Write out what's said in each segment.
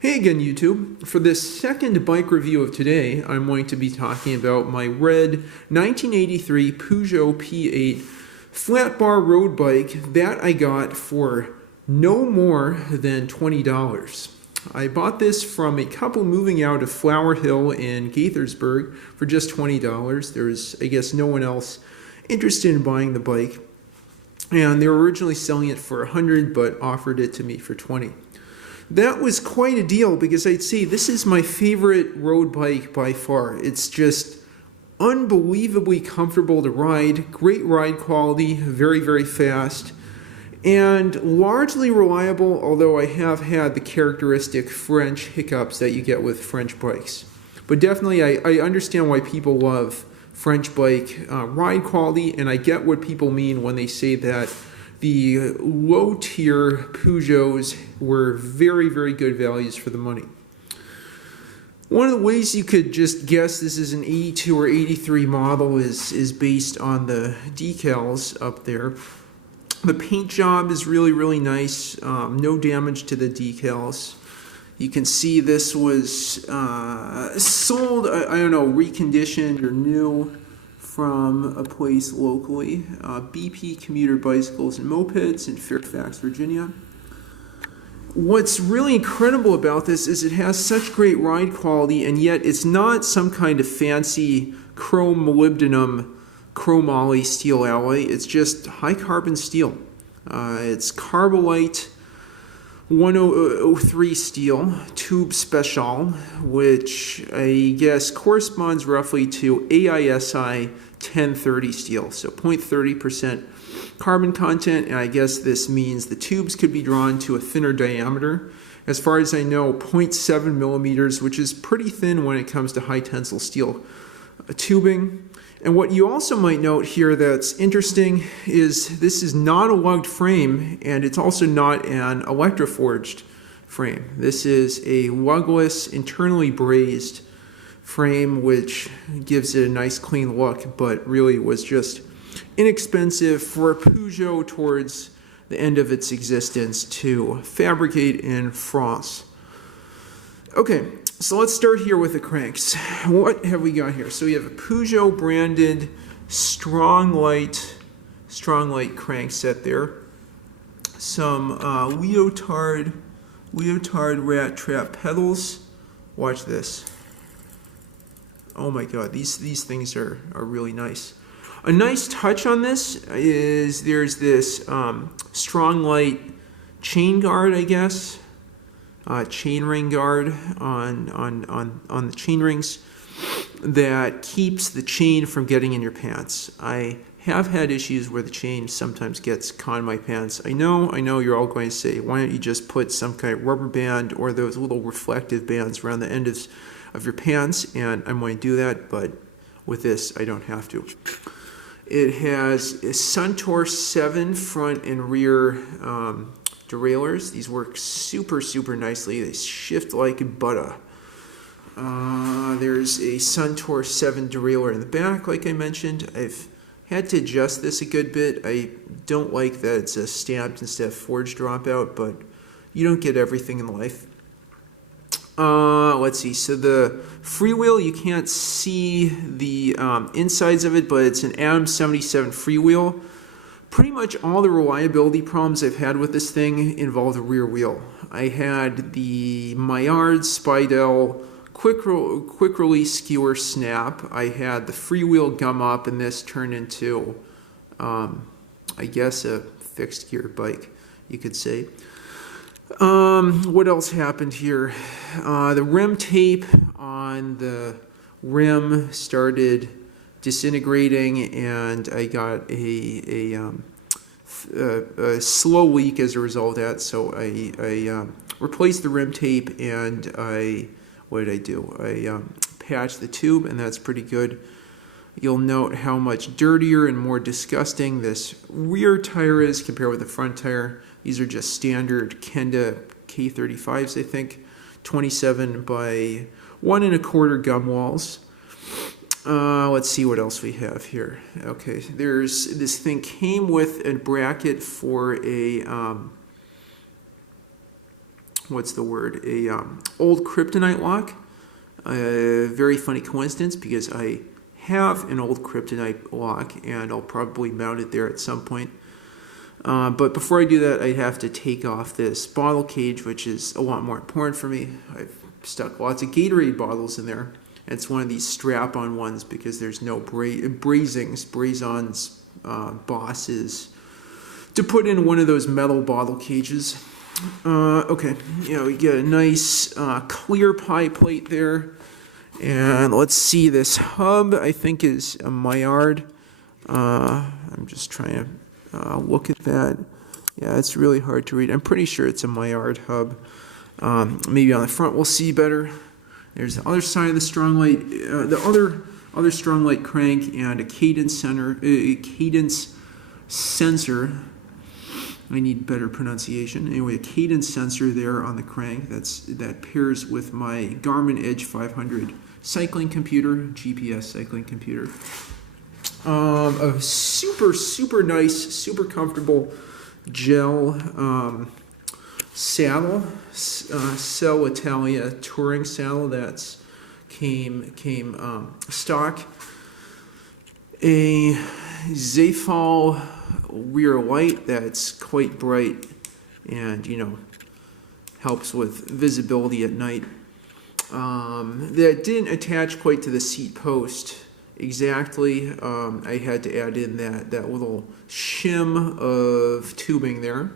Hey again, YouTube. For this second bike review of today, I'm going to be talking about my red 1983 Peugeot P8 flat bar road bike that I got for no more than $20. I bought this from a couple moving out of Flower Hill in Gaithersburg for just $20. There's, I guess, no one else interested in buying the bike. And they were originally selling it for $100, but offered it to me for $20. That was quite a deal because I'd say this is my favorite road bike by far. It's just unbelievably comfortable to ride, great ride quality, very, very fast, and largely reliable, although I have had the characteristic French hiccups that you get with French bikes. But definitely I understand why people love French bike ride quality, and I get what people mean when they say that the low-tier Peugeots were very, very good values for the money. One of the ways you could just guess this is an 82 or 83 model is based on the decals up there. The paint job is really, really nice. No damage to the decals. You can see this was sold, I don't know, reconditioned or new from a place locally, BP Commuter Bicycles and Mopeds in Fairfax, Virginia. What's really incredible about this is it has such great ride quality, and yet it's not some kind of fancy chrome molybdenum chromoly steel alloy. It's just high carbon steel. It's Carbolite 1003 steel, tube special, which I guess corresponds roughly to AISI 1030 steel, so 0.30% carbon content, and I guess this means the tubes could be drawn to a thinner diameter. As far as I know, 0.7 millimeters, which is pretty thin when it comes to high tensile steel tubing. And what you also might note here that's interesting is this is not a lugged frame, and it's also not an electroforged frame. This is a lugless, internally brazed frame, which gives it a nice clean look, but really was just inexpensive for a Peugeot towards the end of its existence to fabricate in France. Okay, so let's start here with the cranks. What have we got here? So we have a Peugeot branded Stronglite crank set there. Some leotard rat trap pedals. Watch this. Oh my god, these things are really nice. A nice touch on this is there's this Stronglite chain guard, I guess. Chain ring guard on the chain rings that keeps the chain from getting in your pants. I have had issues where the chain sometimes gets caught in my pants. I know you're all going to say, why don't you just put some kind of rubber band or those little reflective bands around the end of your pants, and I'm going to do that, but with this I don't have to. It has a Suntour 7 front and rear derailleurs. These work super, super nicely. They shift like butter. There's a Suntour 7 derailleur in the back, like I mentioned. I've had to adjust this a good bit. I don't like that it's a stamped instead of forged dropout, but you don't get everything in life. Let's see, so the freewheel, you can't see the insides of it, but it's an Adams 77 freewheel. Pretty much all the reliability problems I've had with this thing involve the rear wheel. I had the Maillard Spidell quick release skewer snap. I had the freewheel gum up, and this turned into, I guess, a fixed gear bike, you could say. What else happened here? The rim tape on the rim started disintegrating, and I got a slow leak as a result of that. So I replaced the rim tape, and what did I do? I patched the tube, and that's pretty good. You'll note how much dirtier and more disgusting this rear tire is compared with the front tire. These are just standard Kenda K35s, I think, 27 by 1 1/4 gum walls. Let's see what else we have here. Okay, there's this thing came with a bracket for a what's the word, old kryptonite lock. Very funny coincidence because I have an old kryptonite lock and I'll probably mount it there at some point. But before I do that, I have to take off this bottle cage, which is a lot more important for me. I've stuck lots of Gatorade bottles in there. It's one of these strap-on ones because there's no brazons, bosses to put in one of those metal bottle cages. Okay, we get a nice clear pie plate there. And let's see, this hub I think is a Maillard. I'm just trying to look at that. Yeah, it's really hard to read. I'm pretty sure it's a Maillard hub. Maybe on the front we'll see better. There's the other side of the strong light, the other strong light crank, and a cadence sensor. I need better pronunciation. Anyway, a cadence sensor there on the crank that pairs with my Garmin Edge 500 cycling computer, GPS cycling computer. A super nice, super comfortable gel saddle, Cell Italia touring saddle that's came stock. A Zafal rear light that's quite bright and helps with visibility at night. That didn't attach quite to the seat post exactly. I had to add in that little shim of tubing there.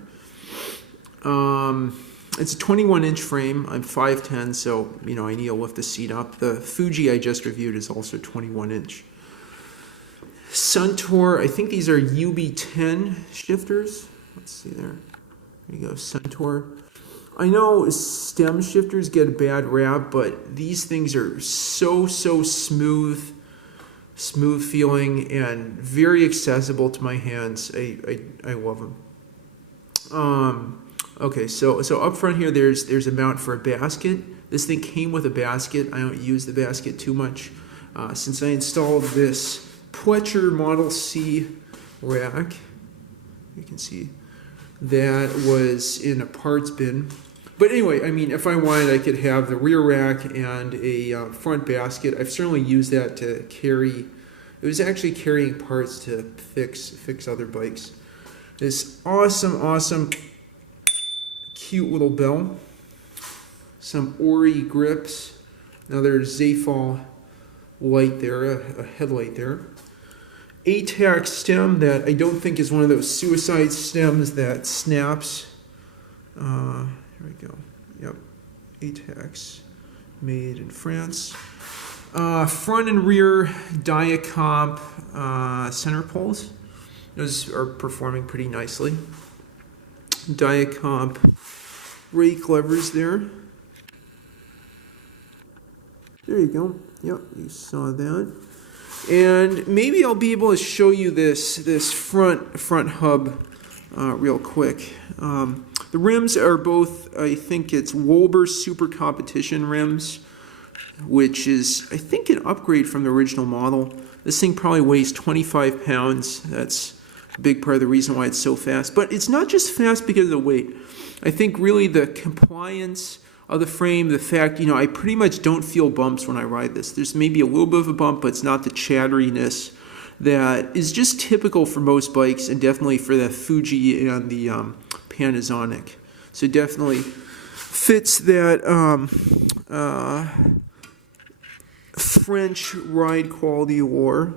It's a 21-inch frame. I'm 5'10", so I need to lift the seat up. The Fuji I just reviewed is also 21-inch. Suntour, I think these are UB10 shifters. Let's see there. There you go, Suntour. I know stem shifters get a bad rap, but these things are so smooth feeling and very accessible to my hands. I love them. Okay, so up front here, there's a mount for a basket. This thing came with a basket. I don't use the basket too much. Since I installed this Peugeot Model C rack, you can see that was in a parts bin. But anyway, I mean, if I wanted, I could have the rear rack and a front basket. I've certainly used that to carry. It was actually carrying parts to fix other bikes. This awesome, cute little bell. Some Ori grips. Another Zafal light there, a headlight there. ATAC stem that I don't think is one of those suicide stems that snaps. Here we go. Yep, ATACs made in France. Front and rear Diacomp center poles. Those are performing pretty nicely. Diacomp brake levers there. There you go. Yep, you saw that. And maybe I'll be able to show you this front hub real quick. The rims are both, I think it's Wolber Super Competition rims, which is, I think, an upgrade from the original model. This thing probably weighs 25 pounds. That's a big part of the reason why it's so fast. But it's not just fast because of the weight. I think really the compliance of the frame, the fact, I pretty much don't feel bumps when I ride this. There's maybe a little bit of a bump, but it's not the chatteriness that is just typical for most bikes and definitely for the Fuji and the Panasonic. So definitely fits that French ride quality lore.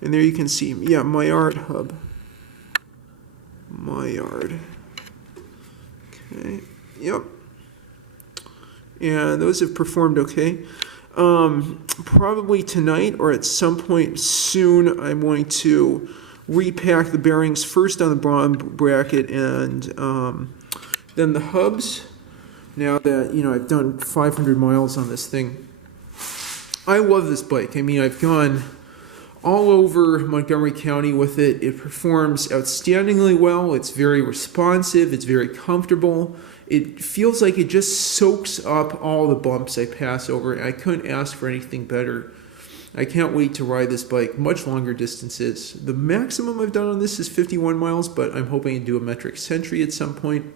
And there you can see, yeah, Maillard hub. Maillard. Okay, yep. And those have performed okay. Probably tonight or at some point soon, I'm going to repack the bearings first on the bottom bracket and then the hubs. Now that I've done 500 miles on this thing, I love this bike. I mean, I've gone all over Montgomery County with it. It performs outstandingly well. It's very responsive. It's very comfortable. It feels like it just soaks up all the bumps I pass over, and I couldn't ask for anything better. I can't wait to ride this bike much longer distances. The maximum I've done on this is 51 miles, but I'm hoping to do a metric century at some point.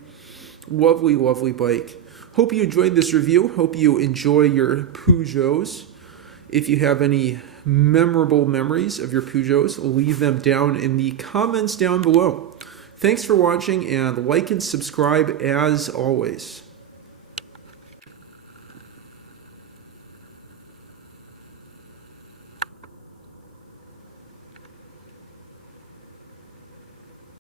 Lovely, lovely bike. Hope you enjoyed this review. Hope you enjoy your Peugeots. If you have any memorable memories of your Peugeots, leave them down in the comments down below. Thanks for watching, and like and subscribe as always.